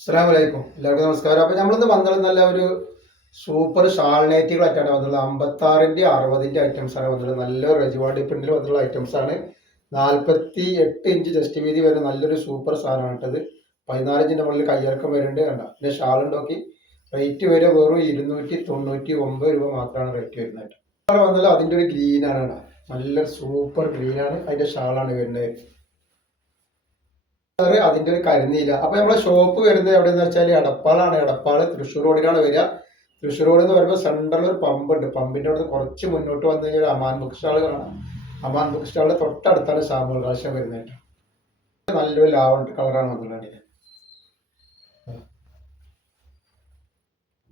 അസ്സലാമു അലൈക്കും. എല്ലാവർക്കും നമസ്കാരം. അപ്പോൾ നമ്മളിന്ന് വന്നത് നല്ല ഒരു സൂപ്പർ ഷാൾ നൈറ്റികളായിട്ടാണ് വന്നത്. 56ൻ്റെ 60ൻ്റെ ഐറ്റംസ് ആണ് വന്നത്. നല്ല റെജിവാർഡ് പ്രിന്റിൽ വന്നിട്ടുള്ള ഐറ്റംസ് ആണ്. 48 ഇഞ്ച് ചെസ്റ്റ് വീതി വരുന്ന നല്ലൊരു സൂപ്പർ സാധനമാണ് ഇട്ടത്. 14 ഇഞ്ചിൻ്റെ മുകളിൽ കയ്യിറക്കം വരുന്നുണ്ട്. കണ്ട ഇതിൻ്റെ ഷാൾ നോക്കി. റേറ്റ് വരെ വെറും 299 രൂപ മാത്രമാണ് റേറ്റ് വരുന്നത്. കളർ വന്നാലും അതിൻ്റെ ഒരു ഗ്രീനാണ്. നല്ല സൂപ്പർ ഗ്രീനാണ്. അതിൻ്റെ ഷാളാണ് വരുന്നത്. അതിന്റെ ഒരു കരിനീല. അപ്പൊ നമ്മളെ ഷോപ്പ് വരുന്നത് എവിടെയെന്ന് വെച്ചാൽ എടപ്പാളാണ്. എടപ്പാള് തൃശ്ശൂർ റോഡിലാണ് വരിക. തൃശ്ശൂർ റോഡ് എന്ന് പറയുമ്പോൾ സെൻട്രൽ ഒരു പമ്പ് ഉണ്ട്. പമ്പിന്റെ അവിടെ കുറച്ച് മുന്നോട്ട് വന്നു കഴിഞ്ഞാൽ അമാൻ ബുക്ക് സ്റ്റാൾ കാണാം. അമാൻ ബുക്ക് സ്റ്റാളിന്റെ തൊട്ടടുത്താണ് ഷാമുൽ റാശം വരുന്നത്. നല്ലൊരു ലാവണ്ടർ കളറാണ് വന്നിട്ടുള്ളത്.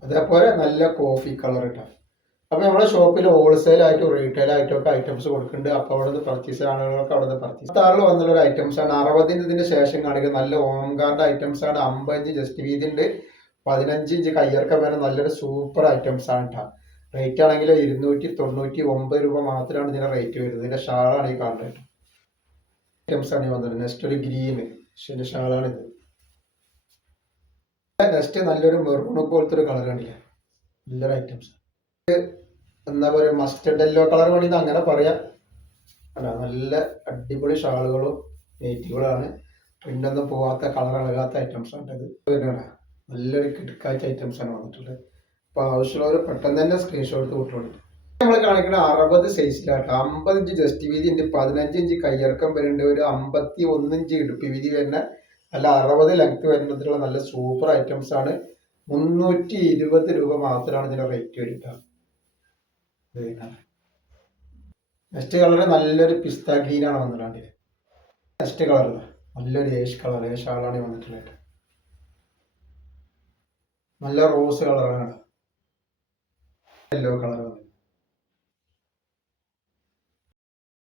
അതേപോലെ നല്ല കോഫി കളർ ഇട്ടാണ്. അപ്പൊ നമ്മുടെ ഷോപ്പിൽ ഹോൾസെയിൽ ആയിട്ടും റീറ്റെയിൽ ആയിട്ടും ഒക്കെ ഐറ്റംസ് കൊടുക്കുന്നുണ്ട്. അപ്പൊ അവിടെ നിന്ന് പർച്ചേസ് ആളുകളൊക്കെ അവിടെ നിന്ന് പർച്ചേസ് താറിൽ വന്നുള്ള ഒരു ഐറ്റംസ് ആണ്. 60 ശേഷം കാണിക്കുന്നത് നല്ല ഓംകാറിന്റെ ഐറ്റംസ് ആണ്. 50 ഇഞ്ച് ജസ്റ്റ് വീതി ഉണ്ട്. 15 ഇഞ്ച് കയ്യിറക്കം വരെ നല്ലൊരു സൂപ്പർ ഐറ്റംസ് ആണ് കേട്ടോ. റേറ്റ് ആണെങ്കിൽ 299 രൂപ മാത്രമാണ് ഇതിന്റെ റേറ്റ് വരുന്നത്. ഇതിന്റെ ഷാളാണ് ഈ കാണുന്നത്. ഐറ്റംസ് ആണ് ഈ വന്നത്. നെക്സ്റ്റ് ഒരു ഗ്രീൻ ഇതിന്റെ ഷാളാണ് ഇത്. നെക്സ്റ്റ് നല്ലൊരു മെറൂൺ പോലത്തെ ഒരു കളറാണ്. നല്ലൊരു ഐറ്റംസ്. എന്താ പറയുക, മസ്റ്റർഡ് യെല്ലോ കളർ വേണമെങ്കിൽ അങ്ങനെ പറയാം. അല്ല, നല്ല അടിപൊളി ഷാളുകളും നെയ്റ്റുകളാണ്. പ്രിൻ്റൊന്നും പോവാത്ത കളർ ഇളകാത്ത ഐറ്റംസ് ആണ് ഇത്. നല്ലൊരു കിടക്കാച്ച ഐറ്റംസ് ആണ് വന്നിട്ടുള്ളത്. അപ്പോൾ ആവശ്യമുള്ളവർ പെട്ടെന്ന് തന്നെ സ്ക്രീൻഷോട്ട് വിട്ടോളൂ. നമ്മൾ കാണിക്കുന്ന 60 സൈസിലാട്ടോ. 50 ഇഞ്ച് ജസ്റ്റ് വീതി ഉണ്ട്. 15 ഇഞ്ച് കയ്യിറക്കം വരുന്നുണ്ട്. ഒരു 51 ഇഞ്ച് ഇടുപ്പ് വീതി വരുന്ന നല്ല 60 ലെങ്ത് വരുന്നതിലുള്ള നല്ല സൂപ്പർ ഐറ്റംസ് ആണ്. 320 രൂപ മാത്രമാണ് ഇതിന്റെ റേറ്റ് വരുന്നത്. നെക്സ്റ്റ് കളർ നല്ലൊരു പിസ്ത ഗ്രീൻ ആണ് വന്നിട്ടുണ്ട്. നെക്സ്റ്റ് കളർ നല്ലൊരു ഏഷ് കളർ, ഏഷ് ആളാണ് വന്നിട്ടുള്ളത്. നല്ല റോസ് കളറാണ്. യെല്ലോ കളർ വന്നിട്ടുണ്ട്.